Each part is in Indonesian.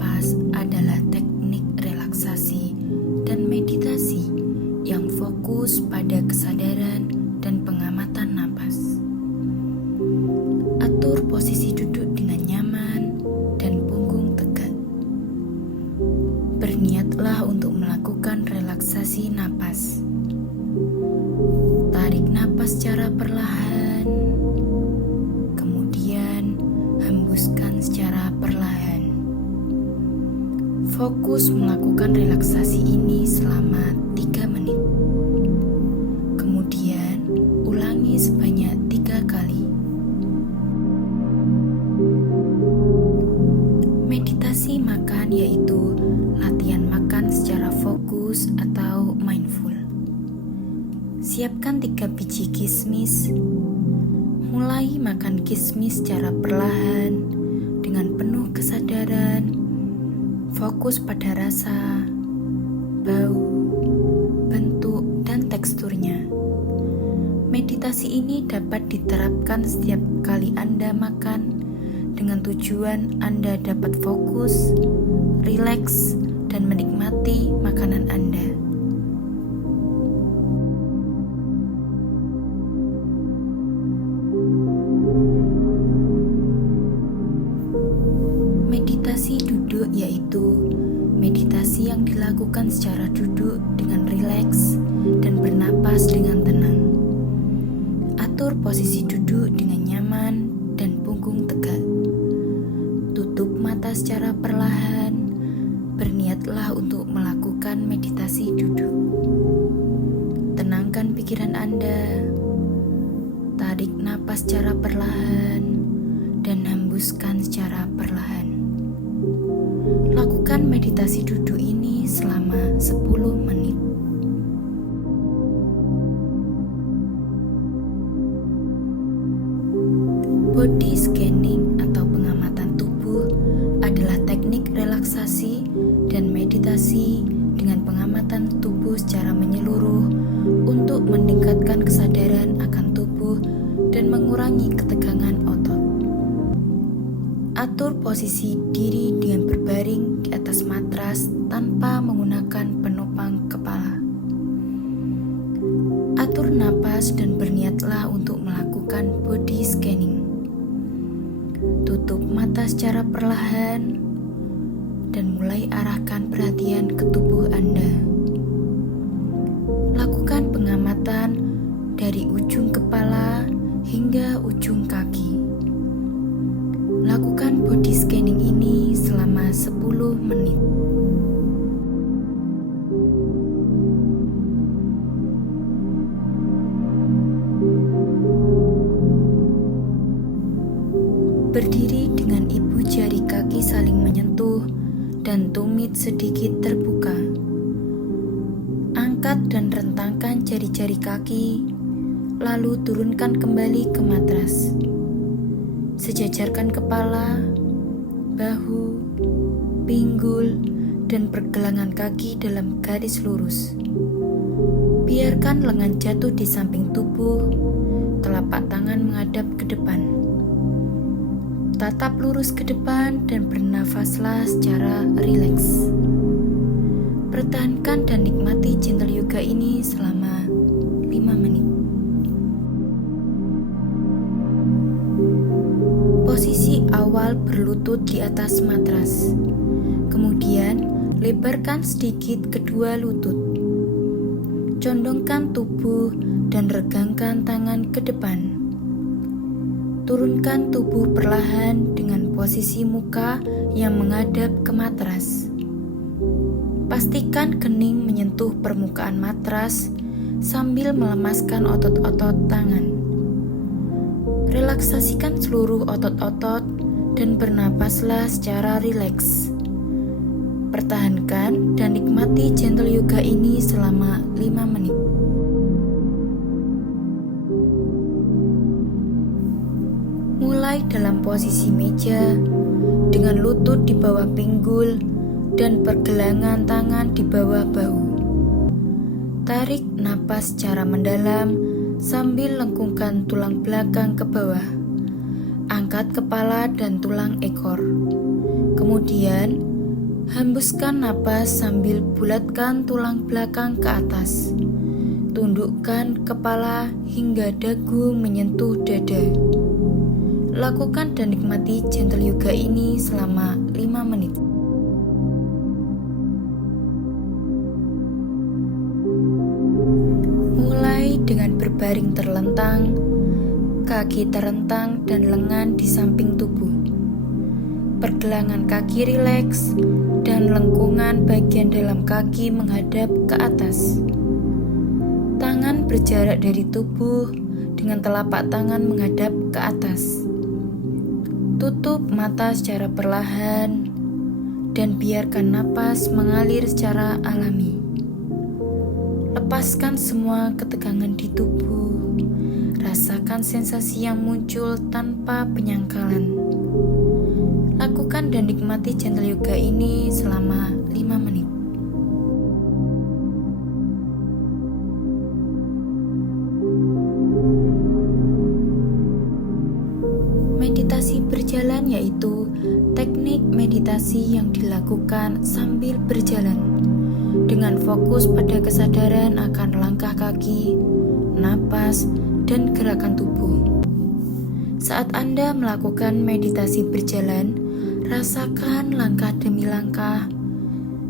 napas adalah teknik relaksasi dan meditasi yang fokus pada kesadaran dan pengamatan napas. Atur posisi duduk dengan nyaman dan punggung tegak. Berniatlah untuk melakukan relaksasi napas. Tarik napas secara perlahan, kemudian hembuskan secara perlahan. Fokus melakukan relaksasi ini selama 3 menit. Kemudian ulangi sebanyak 3 kali. Meditasi makan yaitu latihan makan secara fokus atau mindful. Siapkan 3 biji kismis. Mulai makan kismis secara perlahan dengan penuh kesadaran. Fokus pada rasa, bau, bentuk, dan teksturnya. Meditasi ini dapat diterapkan setiap kali Anda makan dengan tujuan Anda dapat fokus, rileks, dan menikmati makanan Anda. Meditasi duduk yaitu meditasi yang dilakukan secara duduk dengan rileks dan bernapas dengan tenang. Atur posisi duduk dengan nyaman dan punggung tegak. Tutup mata secara perlahan. Berniatlah untuk melakukan meditasi duduk. Tenangkan pikiran Anda. Tarik napas secara perlahan dan hembuskan secara perlahan. Lakukan meditasi duduk ini selama 10 menit. Body scanning atau pengamatan tubuh adalah teknik relaksasi dan meditasi dengan pengamatan tubuh secara menyeluruh untuk meningkatkan kesadaran akan tubuh dan mengurangi ketegangan otot. Atur posisi diri dengan berbaring di atas matras tanpa menggunakan penopang kepala. Atur napas dan berniatlah untuk melakukan body scanning. Tutup mata secara perlahan dan mulai arahkan perhatian ke tubuh Anda. Lakukan pengamatan dari ujung kepala hingga ujung kaki. Lakukan body scanning ini selama 10 menit. Berdiri dengan ibu jari kaki saling menyentuh dan tumit sedikit terbuka. Angkat dan rentangkan jari-jari kaki, lalu turunkan kembali ke matras. Sejajarkan kepala, bahu, pinggul, dan pergelangan kaki dalam garis lurus. Biarkan lengan jatuh di samping tubuh, telapak tangan menghadap ke depan. Tatap lurus ke depan dan bernafaslah secara rileks. Pertahankan dan nikmati gentle yoga ini selama 5 menit. Posisi awal berlutut di atas matras. Kemudian, lebarkan sedikit kedua lutut. Condongkan tubuh dan regangkan tangan ke depan. Turunkan tubuh perlahan dengan posisi muka yang menghadap ke matras. Pastikan kening menyentuh permukaan matras sambil melemaskan otot-otot tangan. Relaksasikan seluruh otot-otot dan bernapaslah secara rileks. Pertahankan dan nikmati gentle yoga ini selama 5 menit. Mulai dalam posisi meja dengan lutut di bawah pinggul dan pergelangan tangan di bawah bahu. Tarik napas secara mendalam sambil lengkungkan tulang belakang ke bawah. Angkat kepala dan tulang ekor. Kemudian, Hembuskan napas sambil bulatkan tulang belakang ke atas. Tundukkan kepala hingga dagu menyentuh dada. Lakukan dan nikmati gentle yoga ini selama 5 menit. Mulai dengan berbaring terlentang, kaki terentang dan lengan di samping tubuh. Pergelangan kaki rileks dan lengkungan bagian dalam kaki menghadap ke atas. Tangan berjarak dari tubuh dengan telapak tangan menghadap ke atas. Tutup mata secara perlahan dan biarkan napas mengalir secara alami. Lepaskan semua ketegangan di tubuh. Rasakan sensasi yang muncul tanpa penyangkalan. Lakukan dan nikmati gentle yoga ini selama 5 menit. Meditasi berjalan yaitu teknik meditasi yang dilakukan sambil berjalan dengan fokus pada kesadaran akan langkah kaki, napas, dan gerakan tubuh. Saat Anda melakukan meditasi berjalan, rasakan langkah demi langkah,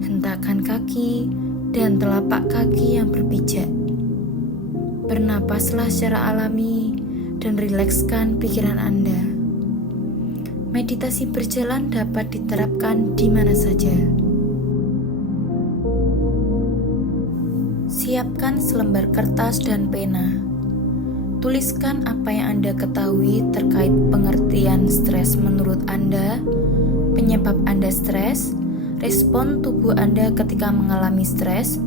hentakan kaki, dan telapak kaki yang berpijak. Bernapaslah secara alami dan rilekskan pikiran Anda. Meditasi berjalan dapat diterapkan di mana saja. Siapkan selembar kertas dan pena. Tuliskan apa yang Anda ketahui terkait pengertian stres menurut Anda, penyebab Anda stres, respon tubuh Anda ketika mengalami stres,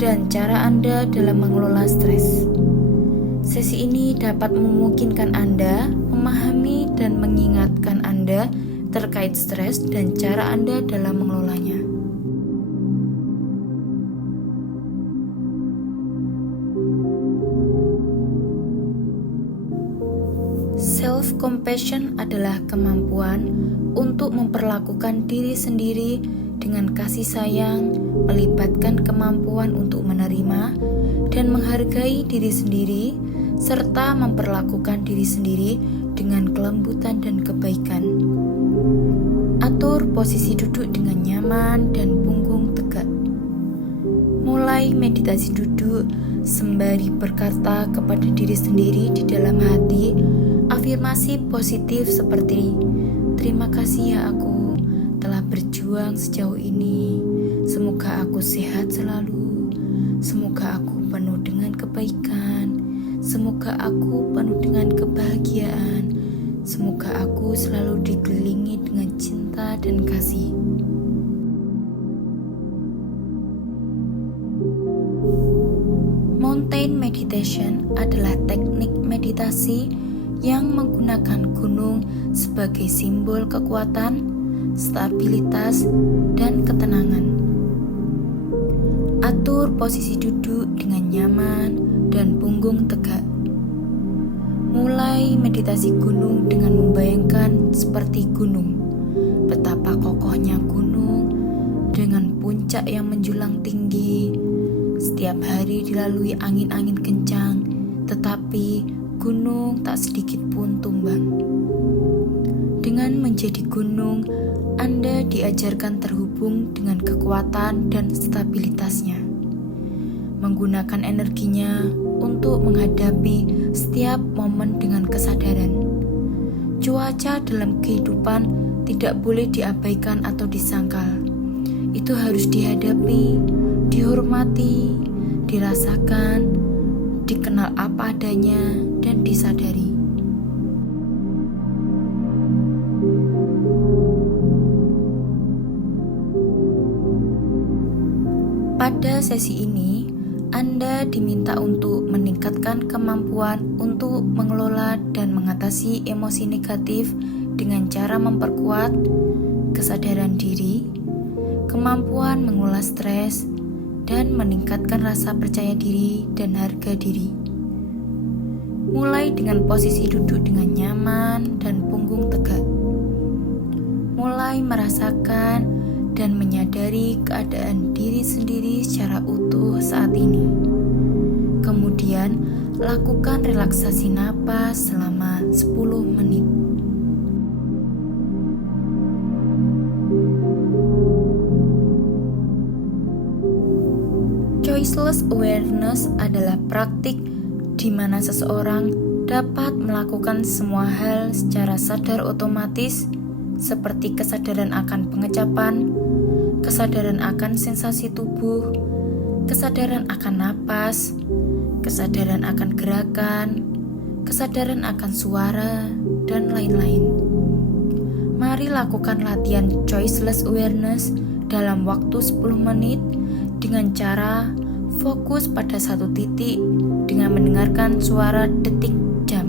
dan cara Anda dalam mengelola stres. Sesi ini dapat memungkinkan Anda memahami dan mengingatkan Anda terkait stres dan cara Anda dalam mengelolanya. Self-compassion adalah kemampuan untuk memperlakukan diri sendiri dengan kasih sayang, melibatkan kemampuan untuk menerima dan menghargai diri sendiri, serta memperlakukan diri sendiri dengan kelembutan dan kebaikan. Atur posisi duduk dengan nyaman dan punggung tegak. Mulai meditasi duduk sembari berkata kepada diri sendiri di dalam hati afirmasi positif seperti terima kasih ya aku telah berjuang sejauh ini. Semoga aku sehat selalu. Semoga aku penuh dengan kebaikan. Semoga aku penuh dengan kebahagiaan. Semoga aku selalu dikelilingi dengan cinta dan kasih. Mountain meditation adalah teknik meditasi yang menggunakan gunung sebagai simbol kekuatan, stabilitas, dan ketenangan. Atur posisi duduk dengan nyaman dan punggung tegak. Mulai meditasi gunung dengan membayangkan seperti gunung, betapa kokohnya gunung dengan puncak yang menjulang tinggi. Setiap hari dilalui angin-angin kencang, tetapi gunung tak sedikit pun tumbang. Dengan menjadi gunung, Anda diajarkan terhubung dengan kekuatan dan stabilitasnya, menggunakan energinya untuk menghadapi setiap momen dengan kesadaran. Cuaca dalam kehidupan tidak boleh diabaikan atau disangkal. Itu harus dihadapi, dihormati, dirasakan, dikenal apa adanya, dan disadari. Pada sesi ini, Anda diminta untuk meningkatkan kemampuan untuk mengelola dan mengatasi emosi negatif dengan cara memperkuat kesadaran diri, kemampuan mengelola stres, dan meningkatkan rasa percaya diri dan harga diri. Mulai dengan posisi duduk dengan nyaman dan punggung tegak. Mulai merasakan dan menyadari keadaan diri sendiri secara utuh saat ini. Kemudian, lakukan relaksasi napas selama 10 menit. Choiceless awareness adalah praktik di mana seseorang dapat melakukan semua hal secara sadar otomatis, seperti kesadaran akan pengecapan, kesadaran akan sensasi tubuh, kesadaran akan napas, kesadaran akan gerakan, kesadaran akan suara, dan lain-lain. Mari lakukan latihan choiceless awareness dalam waktu 10 menit dengan cara fokus pada satu titik dengan mendengarkan suara detik jam.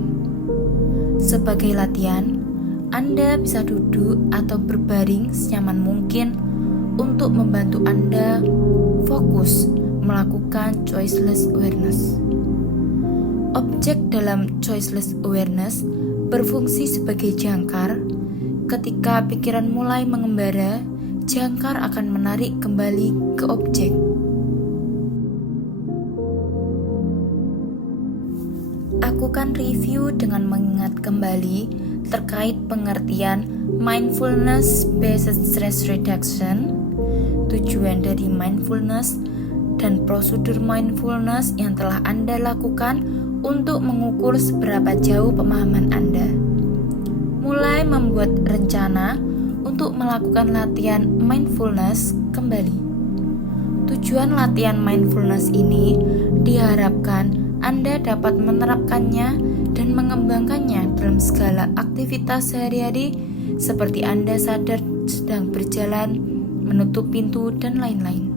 Sebagai latihan, Anda bisa duduk atau berbaring senyaman mungkin untuk membantu Anda fokus melakukan choiceless awareness. Objek dalam choiceless awareness berfungsi sebagai jangkar. Ketika pikiran mulai mengembara, jangkar akan menarik kembali ke objek. Lakukan review dengan mengingat kembali terkait pengertian mindfulness-based stress reduction, tujuan dari mindfulness, dan prosedur mindfulness yang telah Anda lakukan untuk mengukur seberapa jauh pemahaman Anda. Mulai membuat rencana untuk melakukan latihan mindfulness kembali. Tujuan latihan mindfulness ini diharapkan Anda dapat menerapkannya dan mengembangkannya dalam segala aktivitas sehari-hari, seperti Anda sadar sedang berjalan, menutup pintu, dan lain-lain.